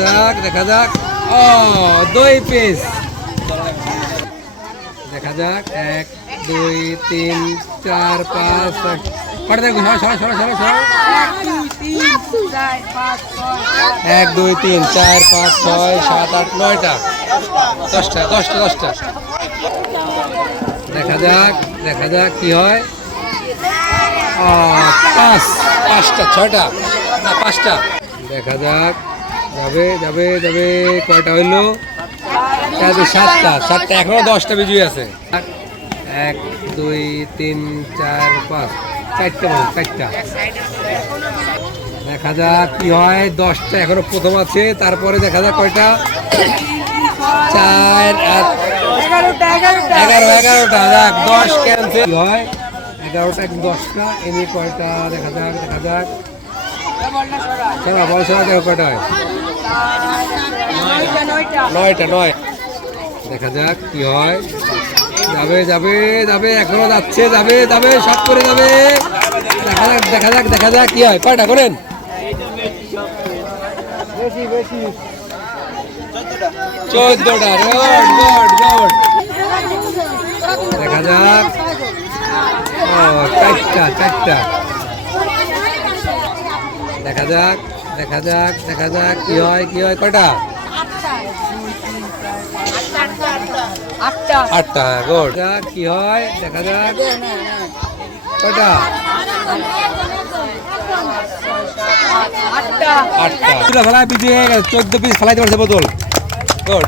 যাক, দেখা যাক। ও, দুই পিস দেখা যাক, এক, দুই, তিন, চার, পাঁচ, ছয়। কটা দেখো সরা সরা সরা সরা এক, দুই, তিন, চার, পাঁচ, ছয়, সাত, আট, নয়টা। দশটা দশটা দশটা। দেখা যাক দেখা যাক কি হয়। পাঁচ, পাঁচটা, ছয়টা। না, পাঁচটা। দেখা যাক। যাবে যাবে যাবে কয়টা হইল? সাতটা সাতটা এখনও দশটা বিজয়ী আছে। এক দুই তিন চার পাঁচ চারটা বলো চারটা। দেখা যাক কি হয় দশটা এখনও প্রথম আছে তারপরে দেখা যাক কয়টা। চার এগারো এগারোটা যাক দশ ক্যান্সেল হয় এগারোটা দশটা এমনি কয়টা দেখা যাক দেখা যাক। শোনা বল শোনা দেখো কয়টা হয় নয়টা নয়। দেখা যাক কি হয়। যাবে যাবে যাবে এখনও যাচ্ছে যাবে যাবে সব করে যাবে। দেখা যাক দেখা যাক দেখা যাক কি হয়। কয়টা করেন? চোদ্দটা গুড গুড গুড দেখা যাক। চারটা চারটা। দেখা যাক দেখা যাক দেখা যাক কি হয় কি হয় কটা আটটা। গুড। কি হয় দেখা যাক। কটা আটটা। আটটা। ফেলায় পিছিয়ে চোদ্দ পিস ফেলাইতে পারছে বোতল।